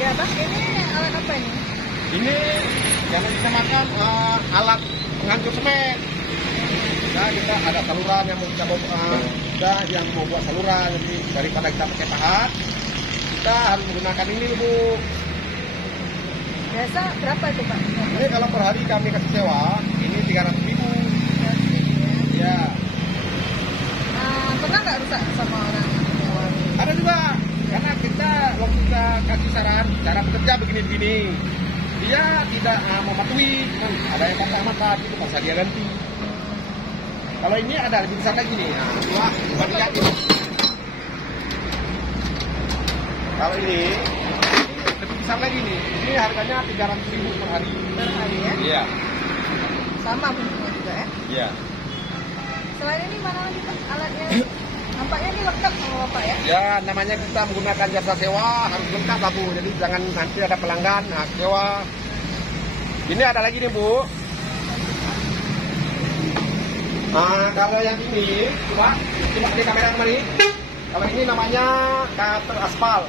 Ya Bang, ini alat apa ini? Ini yang dinamakan alat penghancur semen. Nah, kita ada saluran yang mau kita bawa, yang mau buat saluran. Jadi daripada kita pakai pahat, kita harus menggunakan ini, Bu. Biasa berapa itu Pak? Ini kalau per hari kami kasih sewa, ini 300.000. Ya. Pernah nggak rusak sama orang yang nyewa? Ada juga, karena kita waktu kita kasih saran cara bekerja begini-begini, dia tidak mematuhi, kan ada yang patah-patah itu masa dia ganti. Kalau ini ada lebih besar lagi nih, nah, coba lihat ini. Kalau ini lebih besar lagi nih, ini harganya 300.000 per hari. Per hari ya? Iya. Sama fungsinya juga ya? Iya. Selain ini mana lagi Pak alatnya? Nampaknya ini lengkap sama Bapak ya? Ya, namanya kita menggunakan jasa sewa harus lengkap lah Bu. Jadi jangan nanti ada pelanggan sewa. Ini ada lagi nih Bu. Kalau yang ini, coba di kamera kemari. Kalau ini namanya cutter aspal.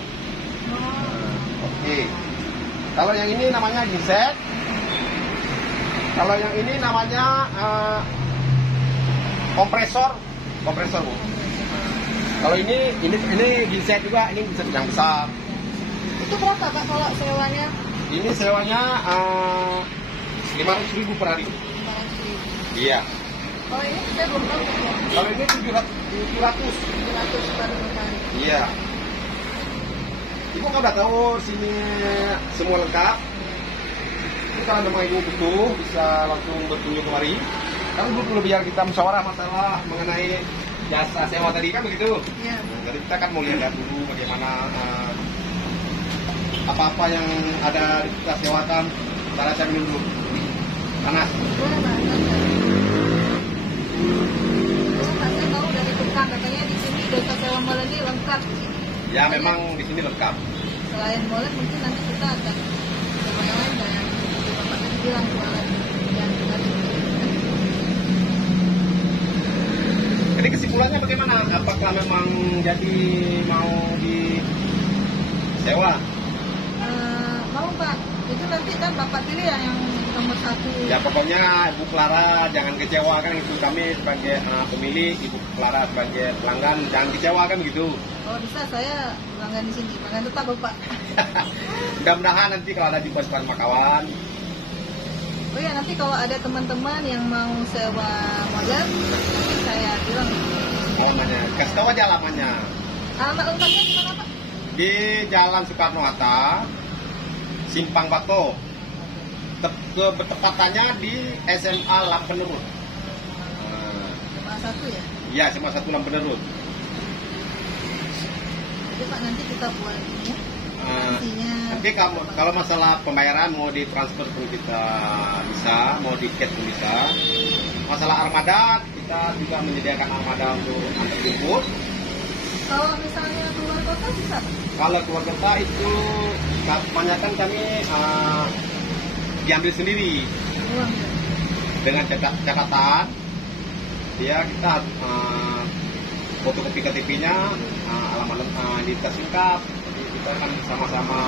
Oke. Kalau yang ini namanya ginset. Kalau yang ini namanya kompresor Bu. Kalau ini ginset juga, ini ginset yang besar. Itu berapa Pak kalau sewanya? Ini sewanya 500.000 per hari. 500.000. Iya. Kalau ini saya belum tahu. Kalau ini 700. 700 per hari. Iya. Ibu kan udah tahu sini semua lengkap. Itu kalau memang ibu butuh bisa langsung berkunjung kemari. Kan dulu biar kita musyawarah masalah mengenai jasa sewa tadi kan begitu. Iya. Jadi kita kan mau lihat dulu bagaimana apa-apa yang ada kita sewakan. Cara saya minum dulu. Panas. Boleh Pak. Saya tahu dari tukang katanya di sini jasa sewa molen ini lengkap. Ya memang di sini lengkap. Selain molen mungkin nanti kita ada sewa yang lain yang Bapak tadi bilang jualan yang tadi. Jadi kesimpulannya bagaimana? Apakah memang jadi mau disewa? Mau Pak, itu nanti kan Bapak pilih yang nomor 1. Ya pokoknya Ibu Clara jangan kecewa kan, itu kami sebagai pemilik, Ibu Clara sebagai pelanggan jangan kecewa kan gitu. Oh bisa, saya pelanggan di sini, pelanggan tetap Bapak. Mudah-mudahan nanti kalau ada di Pasukan Makawan. Oh ya, nanti kalau ada teman-teman yang mau sewa molen, nanti saya bilang. Alamannya, kasih tahu aja alamannya. Alamat lengkapnya di mana Pak? Di Jalan Soekarno-Hatta, Simpang Bato. Bertepatannya di SMA Lampenerut. SMA 1 ya? Iya, SMA 1 Lampenerut. Jadi Pak, nanti kita buat ini ya. Tapi kalau masalah pembayaran mau ditransfer pun kita bisa, mau di cash pun bisa. Masalah armada, kita juga menyediakan armada untuk antar jemput. Kalau misalnya keluar kota bisa Pak? Kalau keluar kota itu kebanyakan kami diambil sendiri. Uang ya? Dengan catatan, dia kita fotokopi KTP-nya, alamat identitas lengkap. Jadi kita kan sama-sama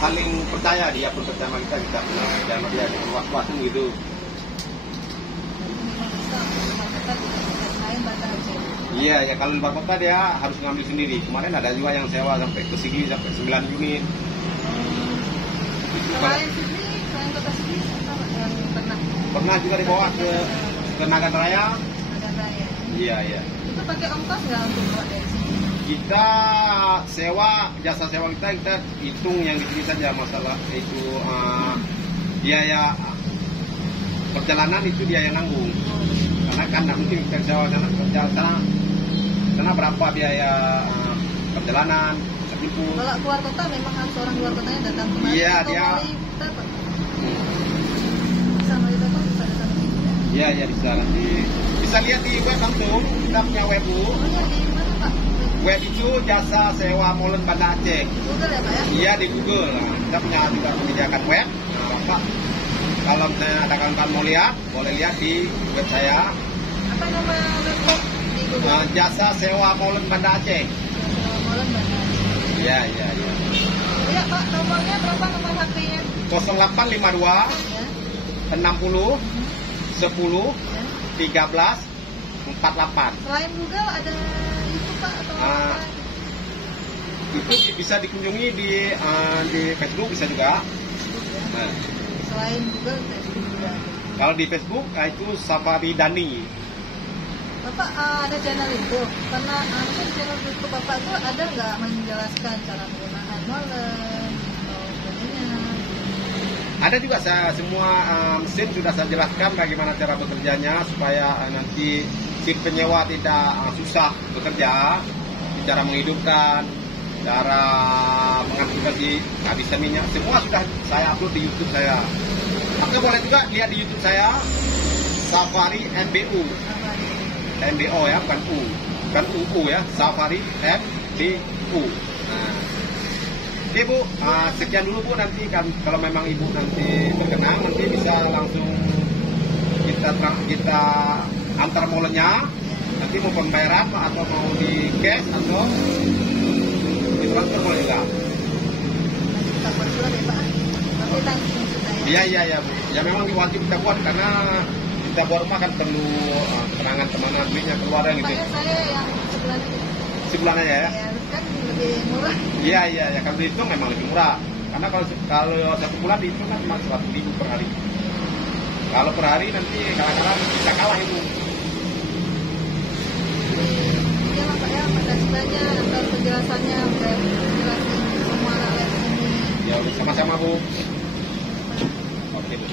saling percaya, dia pun percaya sama kita percaya sama dia luas-luasin gitu. Memang bisa, keluar kota tidak lain batal aja. Iya, ya kalau di luar kota dia harus ngambil sendiri. Kemarin ada juga yang sewa sampai ke Sigi sampai 9 unit. Selain kota Sigi, apa yang pernah? Pernah juga dibawa ke Nagan Raya. Nagan Raya. Iya, iya. Itu pakai ongkos nggak untuk bawa dari sini? Kita jasa sewa kita hitung yang di sini saja, masalah itu biaya perjalanan itu dia yang nanggung. Karena kan nggak mungkin kita sewa sana berapa biaya perjalanan, jemput. Kalau keluar kota memang harus orang luar kotanya datang kemari. Iya, atau dia. Bisa melalui telepon, bisa datang ke sini. Iya, ya bisa nanti bisa lihat di web langsung. Kita punya web Bu. Oh iya, di mana Pak? Web itu jasa sewa molen Banda Aceh. Google ya Pak ya? Iya di Google. Nah, kita punya juga menyediakan web. Nah, Bapak kalau misalnya ada kawan-kawan mau lihat, boleh lihat di web saya. Apa nama website di Google? Jasa sewa molen Banda Aceh. Molen Banda. Ya. Iya, iya, iya. Ya Pak, nomornya berapa nomor HP-nya? 0852 Ya. 60 10 Ya. 13 48. Selain Google ada YouTube Pak atau Ah. apa? Itu bisa dikunjungi di Facebook bisa juga. Facebook ya. Nah, Selain Google, Facebook juga. kalau di Facebook itu Safari Dani. Bapak ada channel YouTube, karena mungkin channel YouTube Bapak itu ada nggak menjelaskan cara menggunakan wallet atau sebagainya? Ada juga semua mesin sudah saya jelaskan bagaimana cara bekerjanya supaya nanti si penyewa tidak susah bekerja, cara menghidupkan, cara mengakumulasi habisnya minyak, semua sudah saya upload di YouTube saya. Maka boleh juga lihat di YouTube saya Safari MBU. MBO ya, bukan U, bukan UU ya, Safari MBU. Nah, oke Bu, sekian dulu Bu, nanti kalau memang Ibu nanti berkenan, nanti bisa langsung kita antar molenya, nanti mau pembayaran atau mau di cash atau di transfer boleh juga. Kita buat surat ya Pak, tapi langsung sudah ya. Iya iya ya Bu, ya memang wajib kita buat karena kita buat rumah kan perlu keterangan kemana duitnya keluar gitu. Makanya saya yang sebulan itu. Sebulan aja ya. Ya, kan lebih murah. Iya iya ya, kalau dihitung memang lebih murah. Karena kalau satu bulan dihitung kan cuma 100.000 per hari. Kalau per hari nanti kadang-kadang bisa kalah Ibu. Ya Pak ya, makasih banyak atas penjelasannya, udah jelasin semua rakyat ini. Ya sama-sama Bu. Oke Bu.